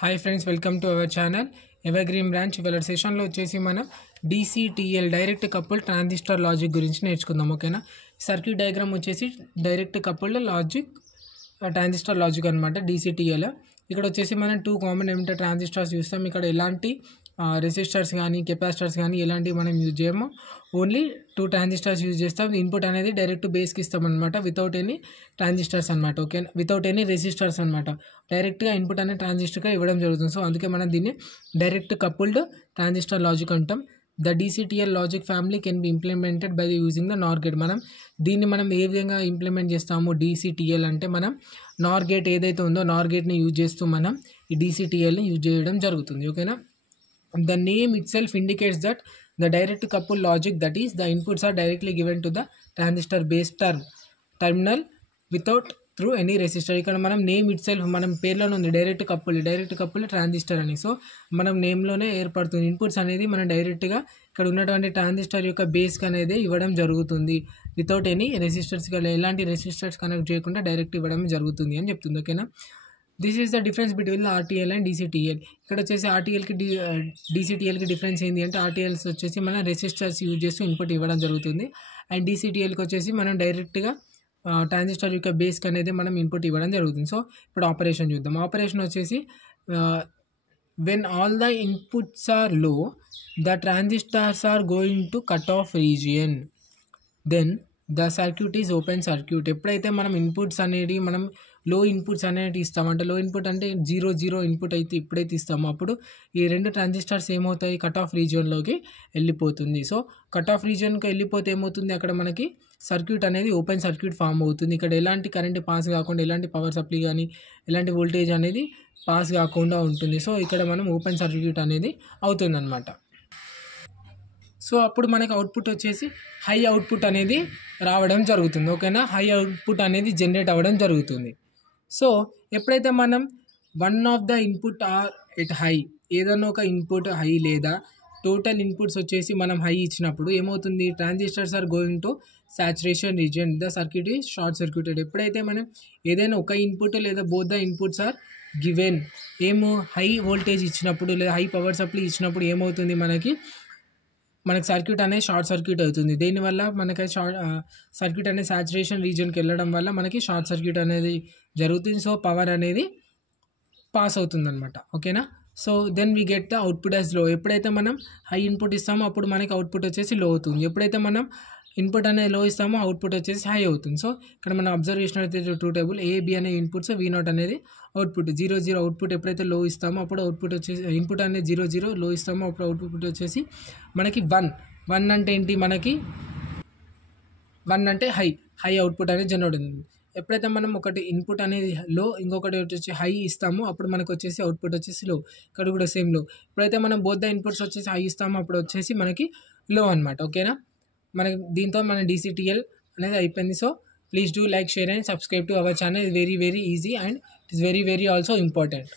Hi friends, welcome to our channel evergreen branch. ఇవాళ సెషన్లో వచ్చేసి మనం DCTL direct coupled transistor logic గురించి నేర్చుకుందాం. ఓకేనా. సర్క్యూట్ డయాగ్రామ్ వచ్చేసి direct coupled logic transistor logic అనమాట DCTL. ఇక్కడ వచ్చేసి మనం 2 కామన్ ఎమిటర్ ట్రాన్సిస్టర్స్ చూస్తాం. ఇక్కడ ఎలాంటి రెసిస్టర్స్ కానీ కెపాసిటర్స్ కానీ ఎలాంటివి మనం యూజ్ చేయము. ఓన్లీ 2 ట్రాన్సిస్టర్స్ యూజ్ చేస్తాం. ఇన్పుట్ అనేది డైరెక్ట్ బేస్కి ఇస్తాం అనమాట, వితౌట్ ఎనీ ట్రాన్సిస్టర్స్ అనమాట. ఓకే, వితౌట్ ఎనీ రెసిస్టర్స్ అనమాట. డైరెక్ట్గా ఇన్పుట్ అనేది ట్రాన్సిస్టర్గా ఇవ్వడం జరుగుతుంది. సో అందుకే మనం దీన్ని డైరెక్ట్ కపుల్డ్ ట్రాన్సిస్టర్ లాజిక్ అంటాం. The DCTL logic family can be implemented by using the Nar gate. దీన్ని మనం ఏ విధంగా ఇంప్లిమెంట్ చేస్తాము DCTL అంటే, మనం నార్ గేట్ ఏదైతే ఉందో నార్ గేట్ని యూజ్ చేస్తూ మనం ఈ DCTLని యూజ్ చేయడం జరుగుతుంది. ఓకేనా. The name itself indicates that the direct coupled logic, that is the inputs are directly given to the transistor base terminal without through any resistor. ఇక్కడ మనం నేమ్ ఇట్ సెల్ఫ్ మనం పేర్లోనే ఉంది డైరెక్ట్ కపుల్డ్ ట్రాన్సిస్టర్ అని. So మనం నేమ్లోనే ఏర్పడుతుంది. Inputs అనేది మనం డైరెక్ట్గా ఇక్కడ ఉన్నటువంటి ట్రాన్సిస్టర్ యొక్క బేస్కి అనేది ఇవ్వడం జరుగుతుంది, వితౌట్ ఎనీ రెసిస్టర్స్, ఎలాంటి రెసిస్టర్స్ కనెక్ట్ చేయకుండా డైరెక్ట్ ఇవ్వడం జరుగుతుంది అని చెప్తుంది. ఓకేనా. This is the difference between RTL and DCTL. ఇక్కడ వచ్చేసి RTLకి DCTLకి డిఫరెన్స్ ఏంటి అంటే, RTLస్ వచ్చేసి మనం రెసిస్టర్స్ యూజ్ చేస్తూ ఇన్పుట్ ఇవ్వడం జరుగుతుంది. అండ్ DCTLకి వచ్చేసి మనం డైరెక్ట్గా ట్రాన్సిస్టర్ యొక్క బేస్కి అనేది మనం ఇన్పుట్ ఇవ్వడం జరుగుతుంది. సో ఇప్పుడు ఆపరేషన్ చూద్దాం. ఆపరేషన్ వచ్చేసి when all the inputs are low, the transistors are going to cut off region, then the circuit is open circuit. ఎప్పుడైతే మనం ఇన్పుట్స్ అనేది మనం లో ఇన్పుట్స్ అనేవి ఇస్తామంటే, లో ఇన్పుట్ అంటే 0 ఇన్పుట్ అయితే ఎప్పుడైతే ఇస్తామో అప్పుడు ఈ 2 ట్రాన్సిస్టర్స్ ఏమవుతాయి, కట్ ఆఫ్ రీజియన్లోకి వెళ్ళిపోతుంది. సో కట్ ఆఫ్ రీజియన్కి వెళ్ళిపోతే ఏమవుతుంది, అక్కడ మనకి సర్క్యూట్ అనేది ఓపెన్ సర్క్యూట్ ఫామ్ అవుతుంది. ఇక్కడ ఎలాంటి కరెంట్ పాస్ కాకుండా, ఎలాంటి పవర్ సప్లై కానీ ఎలాంటి వోల్టేజ్ అనేది పాస్ కాకుండా ఉంటుంది. సో ఇక్కడ మనం ఓపెన్ సర్క్యూట్ అనేది అవుతుంది అనమాట. సో అప్పుడు మనకి అవుట్పుట్ వచ్చేసి హై అవుట్పుట్ అనేది రావడం జరుగుతుంది. ఓకేనా. హై అవుట్పుట్ అనేది జనరేట్ అవ్వడం జరుగుతుంది. సో ఎప్పుడైతే మనం one of the input are at high, ఏదైనా ఒక ఇన్పుట్ హై లేదా టోటల్ ఇన్పుట్స్ వచ్చేసి మనం హై ఇచ్చినప్పుడు ఏమవుతుంది, transistors are going to saturation region, the circuit is short circuited. ఎప్పుడైతే మనం ఏదైనా ఒక ఇన్పుట్ లేదా both the inputs are given, high voltage ఇచ్చినప్పుడు లేదా హై పవర్ సప్లై ఇచ్చినప్పుడు ఏమవుతుంది, మనకి సర్క్యూట్ అనేది షార్ట్ సర్క్యూట్ అవుతుంది. దీనివల్ల మనకి సర్క్యూట్ అనేది సాచురేషన్ రీజియన్కి వెళ్ళడం వల్ల మనకి షార్ట్ సర్క్యూట్ అనేది జరుగుతుంది. సో పవర్ అనేది పాస్ అవుతుంది అనమాట. ఓకేనా. So then we get the output as low. ఎప్పుడైతే మనం హై ఇన్పుట్ ఇస్తామో అప్పుడు మనకి అవుట్పుట్ వచ్చేసి లో అవుతుంది. ఎప్పుడైతే మనం ఇన్పుట్ అనేది లో ఇస్తామో అవుట్పుట్ వచ్చేసి హై అవుతుంది. సో ఇక్కడ మనం అబ్జర్వ్ చేసినట్లయితే 2 టేబుల్ AB అనే ఇన్పుట్స్, V0 అనేది అవుట్పుట్. 0 అవుట్పుట్ ఎప్పుడైతే లో ఇస్తామో అప్పుడు అవుట్పుట్ వచ్చేసి ఇన్పుట్ అనేది 0 లో ఇస్తామో అప్పుడు అవుట్పుట్ వచ్చేసి మనకి 1 అంటే ఏంటి, మనకి 1 అంటే హై అవుట్పుట్ అనేది జనరేట్ అవుతుంది. ఎప్పుడైతే మనం ఒకటి ఇన్పుట్ అనేది లో, ఇంకొకటి వచ్చేసి హై ఇస్తామో అప్పుడు మనకు వచ్చేసి అవుట్పుట్ వచ్చేసి లో. ఇక్కడ కూడా సేమ్ లో. ఎప్పుడైతే మనం బోత్ ద ఇన్పుట్స్ వచ్చేసి హై ఇస్తామో అప్పుడు వచ్చేసి మనకి లో అనమాట. ఓకేనా. మనకి దీంతో మన DCTL అనేది అయిపోయింది. So please do like, share and subscribe to our channel. Is very easy and it is very also important.